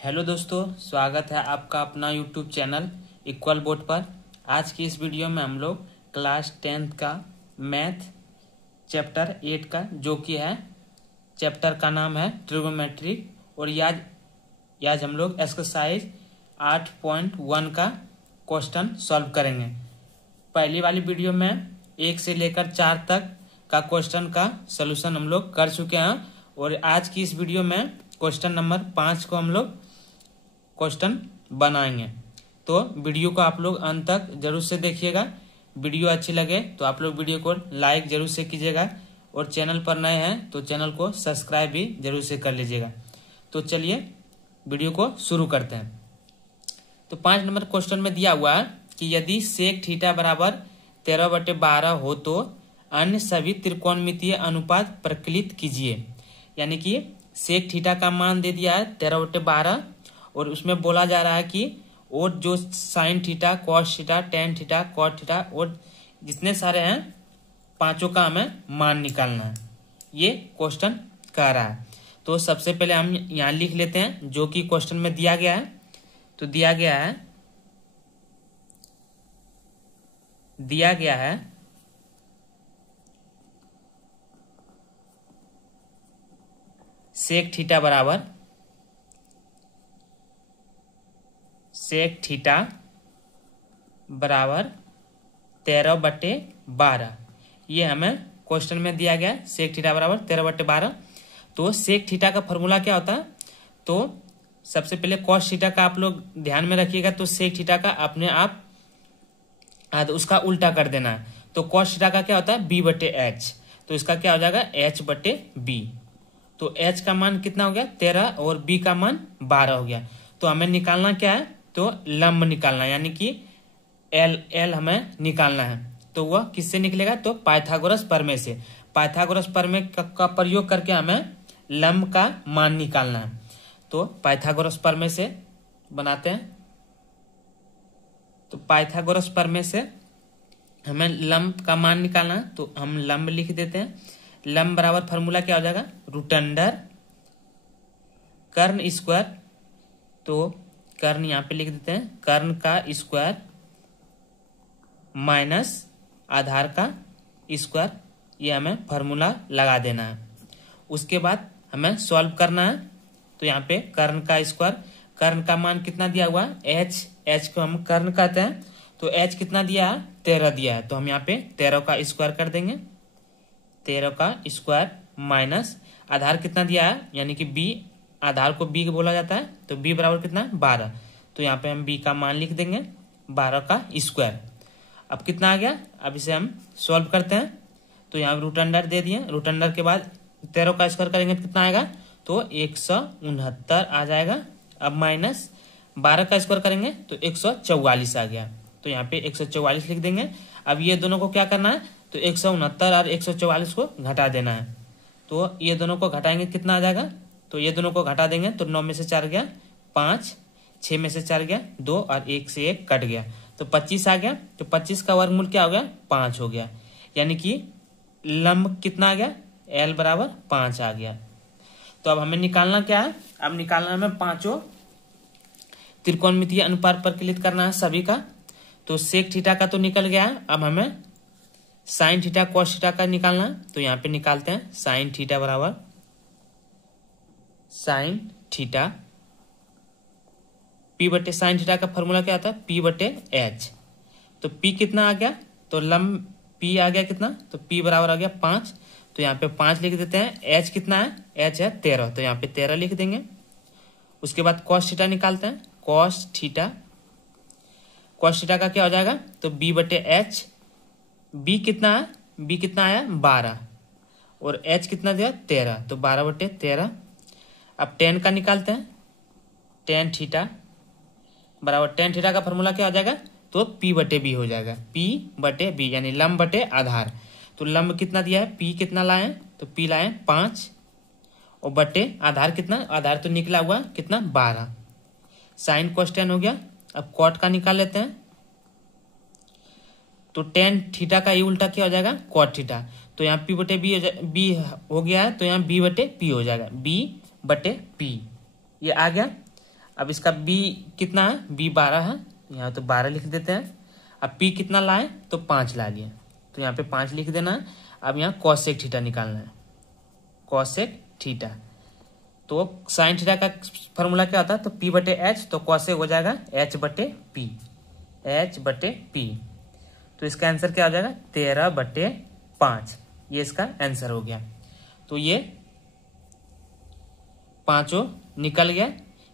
Hello दोस्तों, स्वागत है आपका अपना यूट्यूब चैनल इक्वल बोर्ड पर। आज की इस वीडियो में हम लोग क्लास 10th का मैथ चैप्टर 8 का जो कि है चैप्टर का नाम है ट्रिग्नोमेट्री और आज हम लोग एक्सरसाइज 8.1 का क्वेश्चन सॉल्व करेंगे। पहली वाली वीडियो में 1 से लेकर 4 तक का क्वेश्चन का सलूशन हम लोग कर चुके हैं और आज की इस वीडियो में क्वेश्चन नंबर 5 को हम लोग क्वेश्चन बनाएंगे। तो वीडियो को आप लोग अंत तक जरूर से देखिएगा। वीडियो अच्छी लगे तो आप लोग वीडियो को लाइक जरूर से कीजिएगा और चैनल पर नए हैं तो चैनल को सब्सक्राइब भी जरूर से कर लीजिएगा। तो चलिए वीडियो को शुरू करते हैं। तो 5 नंबर क्वेश्चन में दिया हुआ है कि यदि सेक थीटा बराबर 13/12 हो तो अन्य सभी त्रिकोणमितीय अनुपात प्रकलित कीजिए। यानी कि सेक थीटा का मान दे दिया है 13/12 और उसमें बोला जा रहा है कि और जो sine theta, cos theta, tan theta, cot theta और जितने सारे हैं पांचों का हमें मान निकालना है, ये क्वेश्चन कह रहा है। तो सबसे पहले हम यहाँ लिख लेते हैं जो कि क्वेश्चन में दिया गया है। तो दिया गया है सेक थीटा बराबर 13/12। ये हमें क्वेश्चन में दिया गया है सेक थीटा बराबर 13/12। तो सेक थीटा का फॉर्मूला क्या होता है? तो सबसे पहले कॉस थीटा का आप लोग ध्यान में रखिएगा। तो सेक थीटा का अपने आप उसका उल्टा कर देना है। तो कॉस थीटा का क्या होता है? b/h। तो इसका क्या हो जाएगा? h/b। तो h का मान कितना हो गया? 13 और b का मान 12 हो गया। तो हमें निकालना क्या है? तो लंब निकालना है, यानी कि एल हमें निकालना है। तो वह किससे निकलेगा? तो पाइथागोरस प्रमेय से। पाइथागोरस प्रमेय का प्रयोग करके हमें लंब का मान निकालना है। तो पाइथागोरस प्रमेय से बनाते हैं। तो पाइथागोरस प्रमेय से हमें लंब का मान निकालना है। तो हम लंब लिख देते हैं। लंब बराबर फॉर्मूला क्या हो जाएगा? √अंडर कर्ण स्क्वायर। तो कर्ण यहाँ पे लिख देते हैं, कर्ण का स्क्वायर माइनस आधार का स्क्वायर। ये हमें फॉर्मूला लगा देना है। उसके बाद हमें सॉल्व करना है। तो यहाँ पे कर्ण का स्क्वायर, कर्ण का मान कितना दिया हुआ है? h को हम कर्ण कहते हैं। तो h कितना दिया है? 13 दिया है। तो हम यहाँ पे 13 का स्क्वायर कर देंगे। 13 का स्क्वायर माइनस आधार कितना दिया है, यानी कि b, आधार को b बोला जाता है। तो b बराबर कितना? 12। तो यहाँ पे हम b का मान लिख देंगे 12 का स्क्वायर। अब कितना आ गया? अब इसे हम सॉल्व करते हैं। तो यहाँ √अंडर दे दिए। √अंडर के बाद 13 का स्क्वायर करेंगे तो कितना आएगा? तो 169 आ जाएगा। अब माइनस 12 का स्क्वायर करेंगे तो 144 आ गया। तो यहाँ पे 144 लिख देंगे। अब ये दोनों को क्या करना है? तो 169 और 144 को घटा देना है। तो ये दोनों को घटाएंगे कितना आ जाएगा? तो ये दोनों को घटा देंगे तो 9 में से 4 गया 5, 6 में से 4 गया 2 और 1 से 1 कट गया तो 25 आ गया। तो 25 का वर्गमूल क्या हो गया? 5 हो गया। यानी कि लंब कितना आ गया? L बराबर 5 आ गया। तो अब हमें निकालना क्या है? अब निकालना हमें पांचों त्रिकोणमितीय अनुपात प्रकलित करना है सभी का। तो सेक थीटा का तो निकल गया है। अब हमें साइन थीटा, कॉस थीटा का निकालना है। तो यहाँ पे निकालते हैं। साइन थीटा बराबर sine theta p/ sine theta का फॉर्मूला क्या आता है? p/h। तो p कितना आ गया? तो लंब p आ गया कितना? तो p बराबर आ गया 5। तो यहाँ पे 5 लिख देते हैं। h कितना है? h है 13। तो यहाँ पे 13 लिख देंगे। उसके बाद कॉस थीटा निकालते हैं। कॉस थीटा का क्या हो जाएगा? तो b/h। b कितना है? b कितना आया? 12 और h कितना दिया? 13। तो 12/13। अब टेन का निकालते हैं। टेन थीटा बराबर टेन थीटा का फॉर्मूला क्या हो जाएगा? तो p/b हो जाएगा। p/b यानी लंब बटे आधार। तो लंब कितना दिया है? p कितना लाए? तो p लाए 5 और बटे आधार कितना? आधार तो निकला हुआ कितना? 12। साइन कोस टेन हो गया। अब कॉट का निकाल लेते हैं। तो टेन थीटा का ये उल्टा क्या हो जाएगा? Cot theta. तो यहाँ p/b हो गया है। तो यहाँ b/p हो जाएगा। b/p ये आ गया। अब इसका बी कितना है, बी 12 है, यहाँ तो 12 लिख देते हैं। अब पी कितना लाए, तो 5 ला लिए, तो यहाँ पे 5 लिख देना है। अब यहाँ कॉसेक थीटा निकालना है, कॉसेक थीटा। तो साइन थीटा का फॉर्मूला क्या होता है, तो पी बटे एच, तो कॉसेक हो जाएगा एच बटे पी, एच बटे पी। तो इसका आंसर क्या हो जाएगा, 13/5। ये इसका आंसर हो गया। तो ये पांचों निकल गया,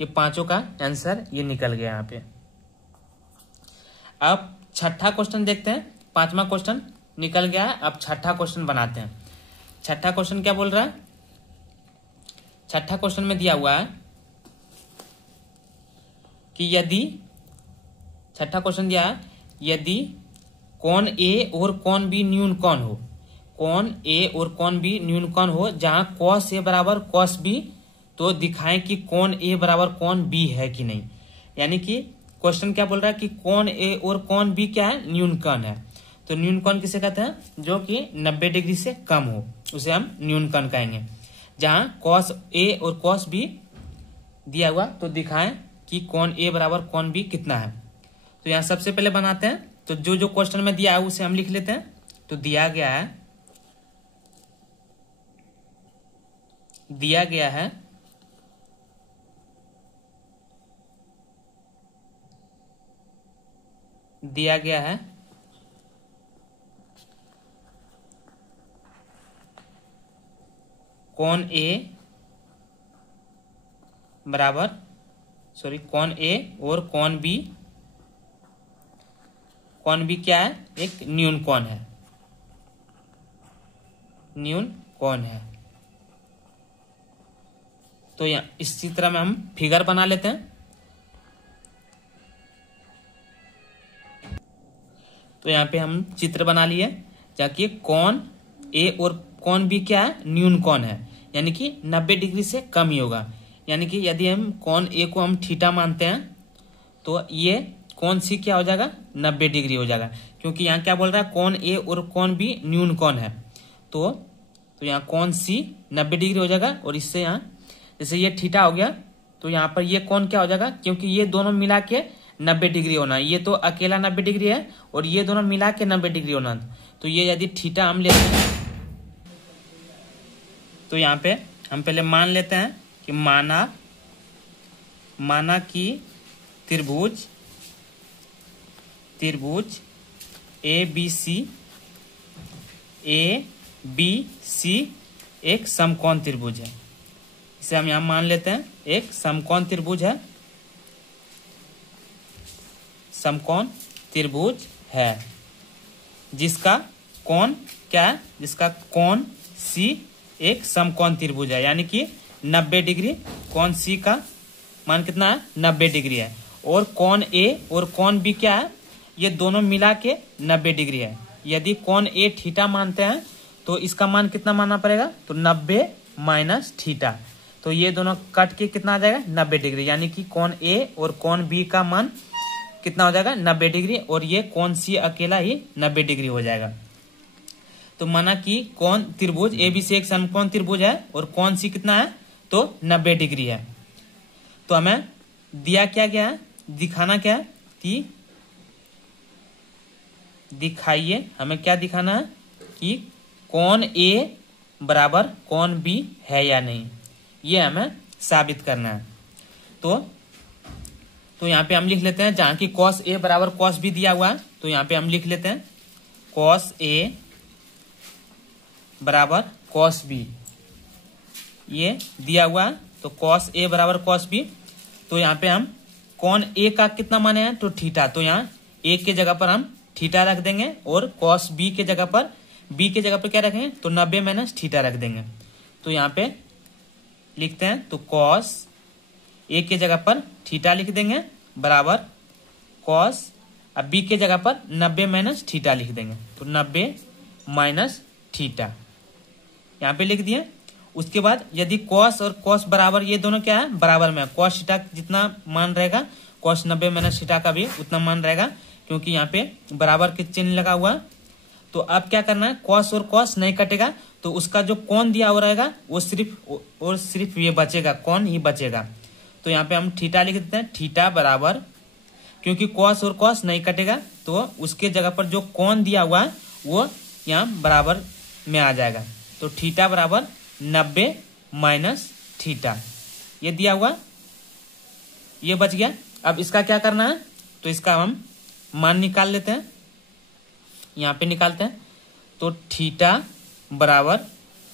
ये पांचों का आंसर ये निकल गया यहाँ पे। अब छठा क्वेश्चन देखते हैं। पांचवा क्वेश्चन निकल गया है, अब छठा क्वेश्चन बनाते हैं। छठा क्वेश्चन क्या बोल रहा है, छठा क्वेश्चन में दिया हुआ है कि यदि, छठा क्वेश्चन दिया है, यदि कोण ए और कोण बी न्यून कोण हो, कोण ए और कोण बी न्यून कोण हो, जहां कॉस ए बराबर कॉस बी, तो दिखाएं कि कोण ए बराबर कोण बी है कि नहीं। यानी कि क्वेश्चन क्या बोल रहा है कि कोण ए और कोण बी क्या है, न्यून कोण है। तो न्यून कोण किसे कहते हैं, जो कि 90 डिग्री से कम हो, उसे हम न्यून कोण कहेंगे। जहां कॉस ए और कॉस बी दिया हुआ, तो दिखाएं कि कोण ए बराबर कोण बी कितना है। तो यहां सबसे पहले बनाते हैं। तो जो जो क्वेश्चन में दिया है उसे हम लिख लेते हैं। तो दिया गया है कोण ए बराबर, कोण ए और कोण बी, कोण बी क्या है, एक न्यून कोण है, न्यून कोण है। तो यहाँ इसी तरह में हम फिगर बना लेते हैं। तो यहाँ पे हम चित्र बना लिए, जाकि कोण ए और कोण बी क्या है, न्यून कोण है, यानी कि 90 डिग्री से कम ही होगा। यानी कि यदि हम कोण ए को हम थीटा मानते हैं, तो ये कोण सी क्या हो जाएगा, 90 डिग्री हो जाएगा। क्योंकि यहाँ क्या बोल रहा है, कोण ए और कोण बी न्यून कोण है, तो यहाँ कोण सी 90 डिग्री हो जाएगा। और इससे यहाँ जैसे ये थीटा हो गया, तो यहाँ पर ये कोण क्या हो जाएगा, क्योंकि ये दोनों मिला के 90 डिग्री होना, ये तो अकेला 90 डिग्री है और ये दोनों मिला के 90 डिग्री होना। तो ये यदि थीटा हम लेते हैं, तो यहाँ पे हम पहले मान लेते हैं कि माना कि त्रिभुज ए बी सी एक समकोण त्रिभुज है। इसे हम यहां मान लेते हैं एक समकोण त्रिभुज है, समकोण त्रिभुज है, जिसका कोण क्या है, जिसका कोण सी एक समकोण त्रिभुज है, यानी कि 90 डिग्री। कोण सी का मान कितना है, 90 डिग्री है। और कोण ए और कोण बी क्या है, ये दोनों मिला के 90 डिग्री है। यदि कोण ए थीटा मानते हैं, तो इसका मान कितना मानना पड़ेगा, तो 90 माइनस थीटा। तो ये दोनों कट के कितना आ जाएगा, 90 डिग्री, यानी कि कोण ए और कोण बी का मान कितना हो जाएगा, 90 डिग्री। और ये कोण सी अकेला ही 90 डिग्री हो जाएगा। तो माना कि कोण त्रिभुज एबीसी एक समकोण त्रिभुज है और कोण सी कितना है, तो 90 डिग्री है। तो हमें दिया क्या गया है, दिखाना क्या है कि दिखाइए, हमें क्या दिखाना है कि कोण ए बराबर कोण बी है या नहीं, ये हमें साबित करना है। तो यहाँ पे हम लिख लेते हैं, जहां की कॉस ए बराबर कॉस बी दिया हुआ है, तो यहाँ पे हम लिख लेते हैं कॉस ए बराबर कॉस बी, ये दिया हुआ है। तो कॉस ए बराबर कॉस बी, तो यहाँ पे हम कोण ए का कितना माने हैं, तो थीटा। तो यहाँ ए के जगह पर हम थीटा रख देंगे और कॉस बी के जगह पर क्या रखेंगे, तो 90 माइनस थीटा रख देंगे। तो यहाँ पे लिखते हैं, तो कॉस ए के जगह पर थीटा लिख देंगे बराबर कॉस, अब बी के जगह पर 90 माइनस थीटा लिख देंगे, तो 90 माइनस थीटा यहाँ पे लिख दिए। उसके बाद यदि कॉस और कॉस बराबर, ये दोनों क्या है, बराबर में, कॉस थीटा जितना मान रहेगा, कॉस 90 माइनस थीटा का भी उतना मान रहेगा, क्योंकि यहाँ पे बराबर के चिन्ह लगा हुआ। तो अब क्या करना है, कॉस और कॉस नहीं कटेगा, तो उसका जो कोण दिया हुआ रहेगा वो सिर्फ ये बचेगा, कोण ही बचेगा। तो यहाँ पे हम थीटा लिख देते हैं। थीटा बराबर, क्योंकि कॉस और कॉस नहीं कटेगा तो उसके जगह पर जो कोण दिया हुआ है वो यहाँ बराबर में आ जाएगा। तो थीटा बराबर 90 माइनस थीटा, ये दिया हुआ, ये बच गया। अब इसका क्या करना है, तो इसका हम मान निकाल लेते हैं, यहाँ पे निकालते हैं। तो थीटा बराबर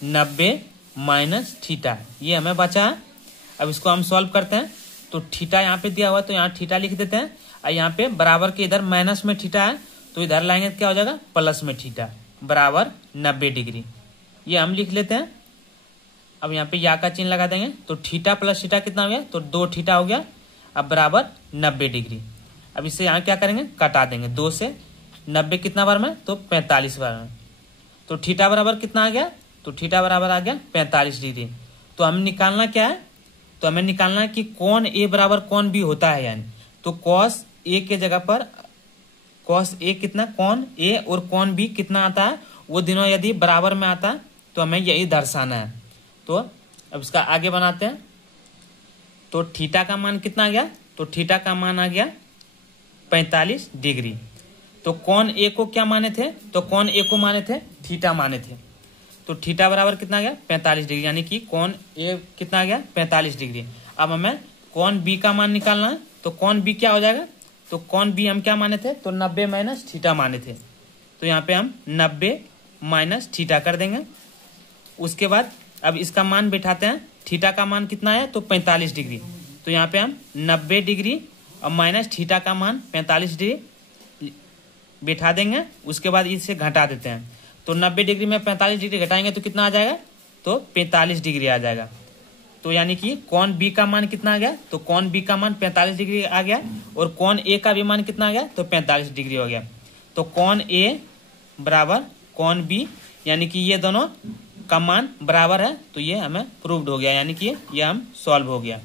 90 माइनस थीटा, ये हमें बचा है। अब इसको हम सॉल्व करते हैं। तो थीटा यहाँ पे दिया हुआ तो यहाँ थीटा लिख देते हैं, और यहाँ पे बराबर के इधर माइनस में थीटा है तो इधर लाएंगे क्या हो जाएगा, प्लस में थीटा बराबर 90 डिग्री, ये हम लिख लेते हैं। अब यहाँ पे या का चिन्ह लगा देंगे। तो थीटा प्लस थीटा कितना हो गया, तो 2 थीटा हो गया, अब बराबर 90 डिग्री। अब इससे यहाँ क्या करेंगे, कटा देंगे। 2 से 90 कितना बार में, तो 45 बार में। तो थीटा बराबर कितना आ गया, तो थीटा बराबर आ गया 45 डिग्री। तो हमें निकालना क्या है, तो हमें निकालना है कि कोण ए बराबर कोण बी होता है। यानी तो कॉस ए के जगह पर कॉस ए कितना, कोण ए और कोण बी कितना आता है, वो दोनों यदि बराबर में आता है तो हमें यही दर्शाना है। तो अब इसका आगे बनाते हैं। तो थीटा का मान कितना आ गया, तो थीटा का मान आ गया 45 डिग्री। तो कोण ए को क्या माने थे, तो कोण ए को माने थे थीटा माने थे। तो थीटा बराबर कितना आ गया 45 डिग्री, यानी कि कोण ए कितना आ गया 45 डिग्री। अब हमें कोण बी का मान निकालना है। तो कोण बी क्या हो जाएगा, तो कोण बी हम क्या माने थे, तो 90 माइनस थीटा माने थे। तो यहाँ पे हम 90 माइनस थीटा कर देंगे। उसके बाद अब इसका मान बैठाते हैं। थीटा का मान कितना है, तो 45 डिग्री। तो यहाँ पे हम 90 डिग्री और माइनस थीटा का मान 45 डिग्री बैठा देंगे। उसके बाद इसे घटा देते हैं। तो 90 डिग्री में 45 डिग्री घटाएंगे तो कितना आ जाएगा, तो 45 डिग्री आ जाएगा। तो यानी कि कोण बी का मान कितना आ गया, तो कोण बी का मान 45 डिग्री आ गया, और कोण ए का भी मान कितना आ गया, तो 45 डिग्री हो गया। तो कोण ए बराबर कोण बी, यानी कि ये दोनों का मान बराबर है, तो ये हमें प्रूव्ड हो गया, यानी कि ये हम सॉल्व हो गया।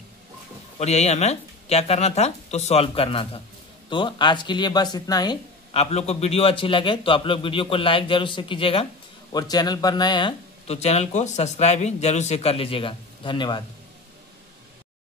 और यही हमें क्या करना था, तो सॉल्व करना था। तो आज के लिए बस इतना ही। आप लोग को वीडियो अच्छी लगे तो आप लोग वीडियो को लाइक जरूर से कीजिएगा, और चैनल पर नए हैं तो चैनल को सब्सक्राइब भी जरूर से कर लीजिएगा। धन्यवाद।